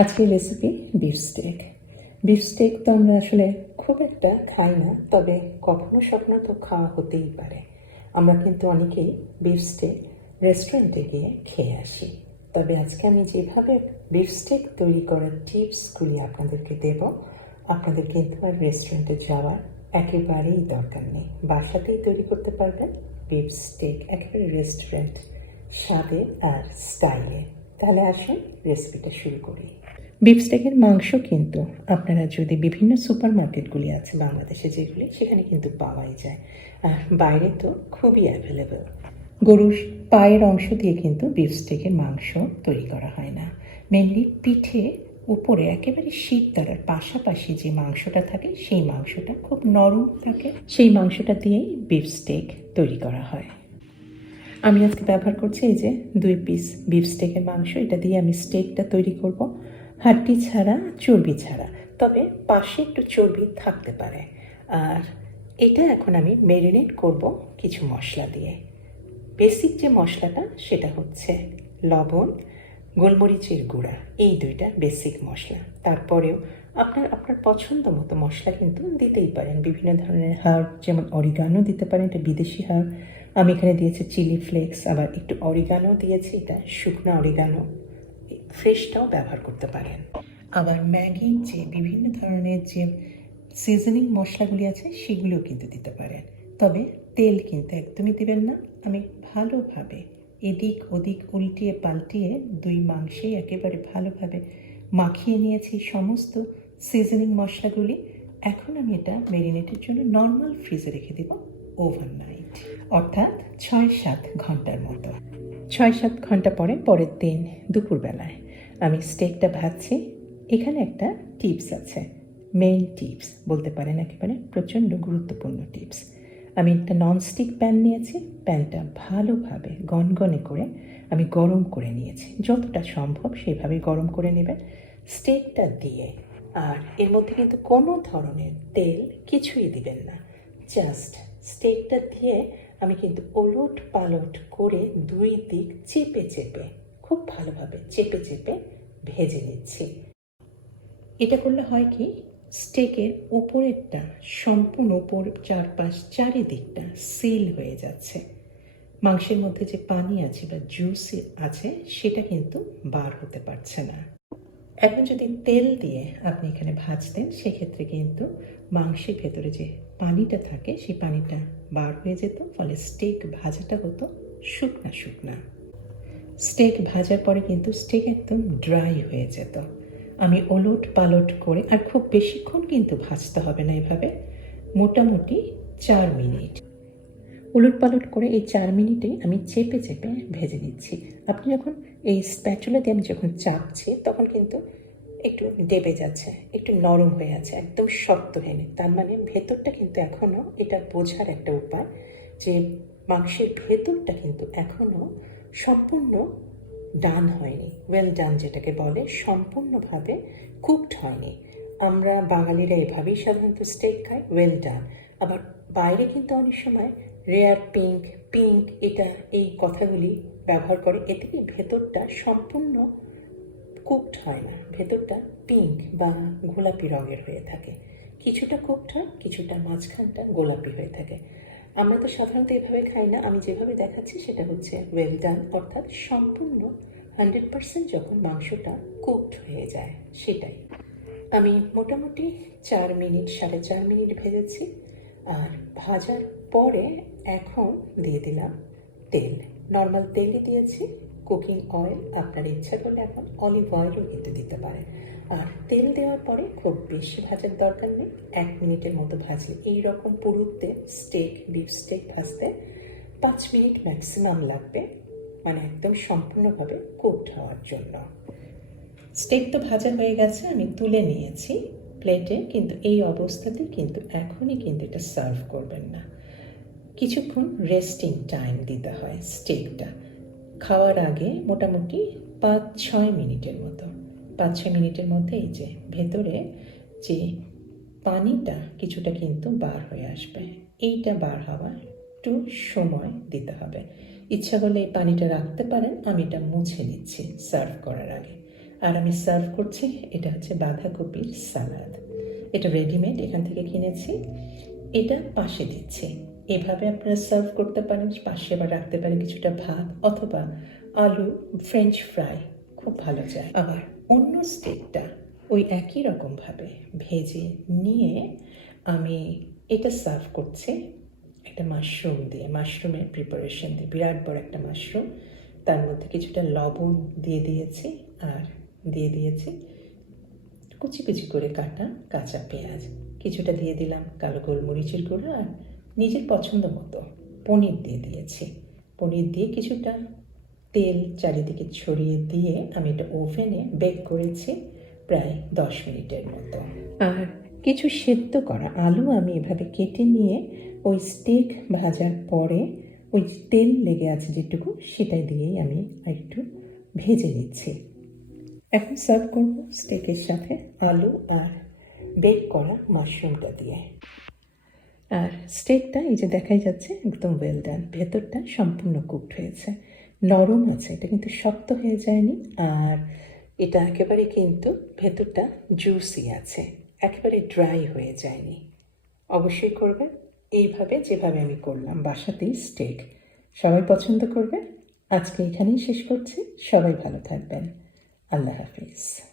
আজকের recipe beef steak beef steak তো আমরা আসলে খুব একটা খাই না, তবে কখনো স্বপ্ন তো খাওয়া হতেই পারে। আমরা কিন্তু অনেকেই বিফ স্টেক রেস্টুরেন্টে গিয়ে খেয়ে আসি। তবে আজকে আমি যেভাবে বিফ স্টেক তৈরি করার টিপসগুলি আপনাদেরকে দেব, আপনাদের কিন্তু আর রেস্টুরেন্টে যাওয়ার একেবারেই দরকার নেই। বাসাতেই তৈরি করতে পারবেন বিফ স্টেক একেবারে রেস্টুরেন্ট স্বাদে আর স্টাইলে তাহলে আসুন রেসিপিটা শুরু করি। বিফ স্টেকের মাংস কিন্তু আপনারা যদি বিভিন্ন সুপার মার্কেটগুলি আছে বাংলাদেশে যেগুলি, সেখানে কিন্তু পাওয়াই যায়। আর বাইরে তো খুবই অ্যাভেলেবেল গরুর পায়ের অংশ দিয়ে কিন্তু বিফ স্টেকের মাংস তৈরি করা হয় না। মেনলি পিঠে উপরে একেবারে শীত তারার পাশাপাশি যে মাংসটা থাকে, সেই মাংসটা খুব নরম থাকে। সেই মাংসটা দিয়েই বিফ স্টেক তৈরি করা হয়। আমি আজকে ব্যবহার করছি এই যে দুই পিস বিফ স্টেকের মাংস। এটা দিয়ে আমি স্টেকটা তৈরি করব। হাড্ডি ছাড়া, চর্বি ছাড়া। তবে পাশে একটু চর্বি থাকতে পারে। আর এটা এখন আমি ম্যারিনেট করব কিছু মশলা দিয়ে। বেসিক যে মশলাটা, সেটা হচ্ছে লবণ, গোলমরিচের গুঁড়া, এই দুইটা বেসিক মশলা। তারপরেও আপনার আপনার পছন্দ মতো মশলা কিন্তু দিতেই পারেন। বিভিন্ন ধরনের হার্ব যেমন অরিগানো দিতে পারেন, এটা বিদেশি হার্ব আমি এখানে দিয়েছি চিলি ফ্লেক্স আবার একটু অরিগানো দিয়েছি, এটা শুকনো অরিগানো ফ্রেশটাও ব্যবহার করতে পারেন। আবার ম্যাগি, যে বিভিন্ন ধরনের যে সিজনিং মশলাগুলি আছে সেগুলোও কিন্তু দিতে পারেন। তবে তেল কিন্তু একদমই দিবেন না। আমি ভালোভাবে এদিক ওদিক উল্টিয়ে পাল্টিয়ে দুই মাংসে একেবারে ভালোভাবে মাখিয়ে নিয়েছি সমস্ত সিজনিং মশলাগুলি। এখন আমি এটা মেরিনেটের জন্য নর্মাল ফ্রিজে রেখে দেব ওভারনাইট অর্থাৎ ছয় সাত ঘণ্টার মতো। ছয় সাত ঘণ্টা পরে পরের দিন দুপুরবেলায় আমি স্টেকটা ভাজছি। এখানে একটা টিপস আছে। মেইন টিপস বলতে পারেন একেবারে প্রচণ্ড গুরুত্বপূর্ণ টিপস আমি একটা ননস্টিক প্যান নিয়েছি। প্যানটা ভালোভাবে গনগনে করে আমি গরম করে নিয়েছি। যতটা সম্ভব সেইভাবে গরম করে নেবেন। স্টেকটা দিয়ে আর এর মধ্যে কিন্তু কোনো ধরনের তেল কিছুই দিবেন না। জাস্ট স্টেকটা দিয়ে আমি কিন্তু ওলট পালট করে দুই দিক চেপে চেপে, খুব ভালোভাবে চেপে চেপে ভেজে নিচ্ছি। এটা করলে হয় কি? স্টেকের উপরেরটা সম্পূর্ণ উপর চারপাশ চারিদিকটা সিল হয়ে যাচ্ছে। মাংসের মধ্যে যে পানি আছে বা জুস আছে, সেটা কিন্তু বার হতে পারছে না। এখন যদি তেল দিয়ে আপনি এখানে ভাজতেন, সেক্ষেত্রে কিন্তু মাংসের ভেতরে যে পানিটা থাকে, সেই পানিটা বার হয়ে যেত, ফলে স্টেক ভাজাটা হতো শুকনা শুকনা। স্টেক ভাজার পরে কিন্তু স্টেক একদম ড্রাই হয়ে যেত। আমি ওলট পালট করে, আর খুব বেশিক্ষণ কিন্তু ভাজতে হবে না এভাবে, মোটামুটি চার মিনিট। উলট পালট করে এই চার মিনিটেই আমি চেপে চেপে ভেজে নিচ্ছি। আপনি যখন এই স্প্যাচুলা দিয়ে আমি যখন চাপছি, তখন কিন্তু একটু ডেবে যাচ্ছে, একটু নরম হয়ে আছে, একদম শক্ত হয়ে নেই। তার মানে ভেতরটা কিন্তু এখনও এটা বোঝার একটা উপায় যে মাংসের ভেতরটা কিন্তু এখনও সম্পূর্ণ ডান হয়নি। ওয়েল ডান যেটাকে বলে, সম্পূর্ণভাবে কুকড হয়নি। আমরা বাঙালিরা এভাবেই সাধারণত স্টেক খাই ওয়েল ডান আবার বাইরে কিন্তু অনেক সময় রেয়ার পিঙ্ক পিঙ্ক এটা এই কথাগুলি ব্যবহার করে। এতে কি ভেতরটা সম্পূর্ণ কুকড হয় না? ভেতরটা পিঙ্ক বা গোলাপি রঙের হয়ে থাকে। কিছুটা কুকড হয়, কিছুটা মাঝখানটা গোলাপি হয়ে থাকে। আমরা তো সাধারণত এভাবে খাই না। আমি যেভাবে দেখাচ্ছি সেটা হচ্ছে ওয়েল ডান অর্থাৎ সম্পূর্ণ হান্ড্রেড পার্সেন্ট যখন মাংসটা কুকড হয়ে যায়, সেটাই। আমি মোটামুটি চার মিনিট, সাড়ে চার মিনিট ভেজেছি। আর ভাজার পরে এখন দিয়ে দিলাম তেল। নর্মাল তেলই দিয়েছি কুকিং অয়েল আপনার ইচ্ছা করলে এখন অলিভ অয়েলও কিন্তু দিতে পারেন। আর তেল দেওয়ার পরে খুব বেশি ভাজার দরকার নেই, এক মিনিটের মতো ভাজি এই রকম পুরুত্বে স্টেক বিফ স্টেক ভাজতে পাঁচ মিনিট ম্যাক্সিমাম লাগবে মানে একদম সম্পূর্ণভাবে কুকড হওয়ার জন্য। স্টেক তো ভাজা হয়ে গেছে, আমি তুলে নিয়েছি। প্লেটে কিন্তু এই অবস্থাতে কিন্তু এখনই কিন্তু এটা সার্ভ করবেন না। কিছুক্ষণ রেস্টিং টাইম দিতে হয় স্টেকটা খাওয়ার আগে মোটামুটি পাঁচ ছয় মিনিটের মতো। পাঁচ ছয় মিনিটের মধ্যে এই যে ভেতরে যে পানিটা কিছুটা কিন্তু বার হয়ে আসবে, এইটা বার হওয়ার একটু সময় দিতে হবে। ইচ্ছা করলে এই পানিটা রাখতে পারেন, আমি এটা মুছে নিচ্ছি সার্ভ করার আগে। আর আমি সার্ভ করছি, এটা হচ্ছে বাঁধাকপির সালাদ এটা রেডিমেড, এখান থেকে কিনেছি। এটা পাশে দিচ্ছি। এভাবে আপনারা সার্ভ করতে পারেন, পাশে বা রাখতে পারেন কিছুটা ভাত অথবা আলু, ফ্রেঞ্চ ফ্রাই, খুব ভালো যায়। আবার অন্য স্টেকটা ওই একই রকমভাবে ভেজে নিয়ে আমি এটা সার্ভ করছি। একটা মাশরুম দিয়ে, মাশরুমের প্রিপারেশন দিয়ে, বিরাট বড় একটা মাশরুম। তার মধ্যে কিছুটা লবণ দিয়ে দিয়েছি আর দিয়ে দিয়েছি। কুচি কুচি করে কাটা কাঁচা পেঁয়াজ। কিছুটা দিয়ে দিলাম কালো গোলমরিচের গুঁড়ো আর নিজের পছন্দ মতো পনির দিয়ে দিয়েছি। পনির দিয়ে কিছুটা তেল চারিদিকে ছড়িয়ে দিয়ে আমি এটা ওভেনে বেক করেছি প্রায় দশ মিনিটের মতো। আর কিছু সেদ্ধ করা আলু আমি এভাবে কেটে নিয়ে ওই স্টেক ভাজার পরে ওই তেল লেগে আছে যেটুকু সেটাই দিয়েই আমি একটু ভেজে নিচ্ছি। এখন সার্ভ করব স্টেকের সাথে আলু আর বেক করা মাশরুমটা দিয়ে। আর স্টেকটা এই যে দেখাই যাচ্ছে, একদম ওয়েল ডান ভেতরটা সম্পূর্ণ কুকড হয়েছে। নরম আছে, এটা কিন্তু শক্ত হয়ে যায়নি। আর এটা একেবারে কিন্তু ভেতরটা জুসি আছে, একেবারে ড্রাই হয়ে যায়নি। অবশ্যই করবে। এইভাবে যেভাবে আমি করলাম, বাসাতেই স্টেক সবাই পছন্দ করবে? আজকে এখানেই শেষ করছি। সবাই ভালো থাকবেন। الله حافظ.